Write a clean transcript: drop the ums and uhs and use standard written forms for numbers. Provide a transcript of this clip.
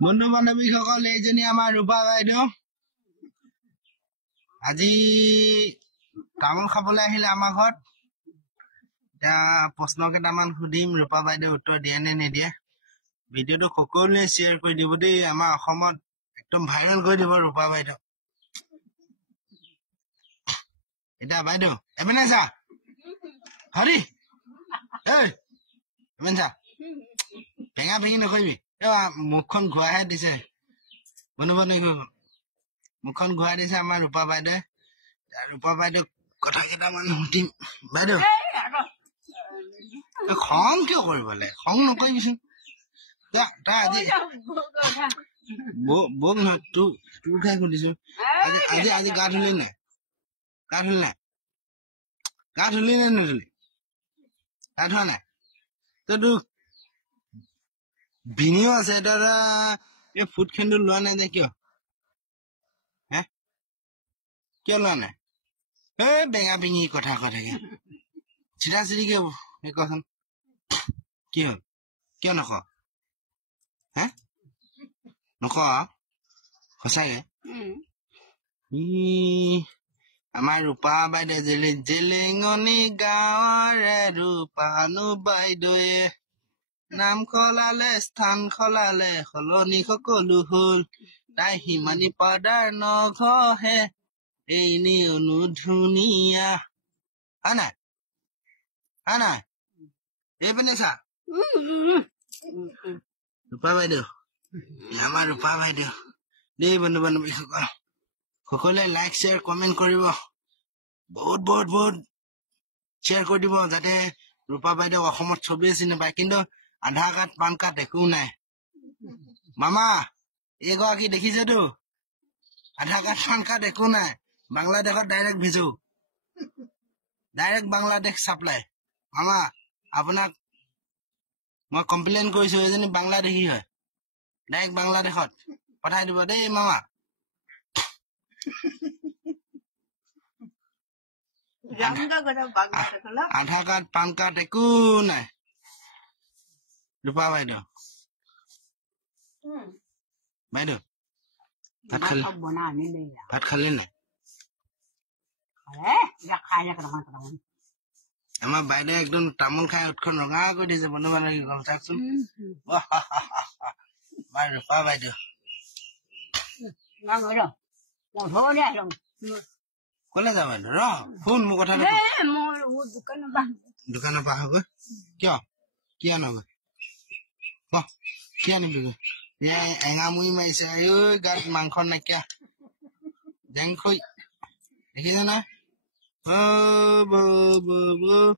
বন্ধু বান্ধৱীসকল এইজনী আমাৰ ৰূপা বাইদেউ আজি তামোল খাবলৈ আহিলে আমাৰ ঘৰত এতিয়া প্ৰশ্ন কেইটামান সুধিম ৰূপা বাইদেউ উত্তৰ দিয়ে নে নিদিয়ে ভিডিঅ'টো সকলোৱে শ্বেয়াৰ কৰি দিব দেই আমাৰ অসমত একদম ভাইৰেল কৰি দিব ৰূপা বাইদেউ এতিয়া বাইদেউ এপিনে চা হৰি এই এপিনে চা ভেঙা ভেঙি নকৰিবি মুখখন ঘূৰাইহে দিছে বন্ধু বান্ধৱীসকল মুখখন ঘূৰাই দিছে আমাৰ ৰূপা বাইদেউ কথা কেইটামান সুধিম বাইদেউ খং কিয় কৰিব লাগে খং নকৰিবিচোন তই আজি বৌক নহয় তোৰ খাই সুধিছো আজি গা ধুলি নাই গা ধুলি নে নুধুলি গা ধোৱা নাই তইতো ভিনিও আছে দাদা এই ফুট খেন্দু লোৱা নাই যে কিয় কিয় লোৱা নাই এই বেঙা পিঙি কথা কৈ থাকে চিধা চিধি কিয় কচোন কি হ'ল কিয় নক নক সঁচাকে আমাৰ ৰূপা বাইদেউ জেলেঙনি গাঁৱৰে ৰূপানু বাইদেৱে নাম খলালে স্থান খলালে সলনি সকলো হল তাই সিমানি পাদাৰ নঘহে এইনি অনুধুনীয়া নাই এইপিনে চা ৰূপা বাইদেউ আমাৰ ৰূপা বাইদেউ দেই বন্ধু বান্ধৱীসকল সকলোৱে লাইক শ্বেয়াৰ কমেণ্ট কৰিব বহুত বহুত বহুত শ্বেয়াৰ কৰি দিব যাতে ৰূপা বাইদেউ অসমত ছবিয়ে চিনি পায় কিন্তু আধাৰ কাৰ্ড পান কাৰ্ড একো নাই মামা এইগৰাকী দেখিছেতো আধাৰ কাৰ্ড পান কাৰ্ড একো নাই বাংলাদেশত ডাইৰেক্ট ভিজো ডাইৰেক্ট বাংলাদেশ চাপ্লাই মামা আপোনাক মই কমপ্লেইন কৰিছো এজনী বাংলাদেশী হয় ডাইৰেক্ট বাংলাদেশত পঠাই দিব দেই মামা আধাৰ কাৰ্ড পান কাৰ্ড একো নাই ৰূপা বাইদেউ ভাত খালি নাই আমাৰ বাইদেউ একদম তামোল খাই উৎখন ৰঙা কৰি দিছে বন্ধু বান্ধৱী চাওকচোন আমাৰ ৰূপা বাইদেউ কলে যা বাইদেউ ৰ শুন মোৰ কথা দোকানৰ পৰা হ'ব কিয় কি আনগৈ কি আনিবগৈ এঙামুৰি মাৰিছে ঐ গাত মাংস নাইকিয়া জেং খৈ দেখিছে নহয়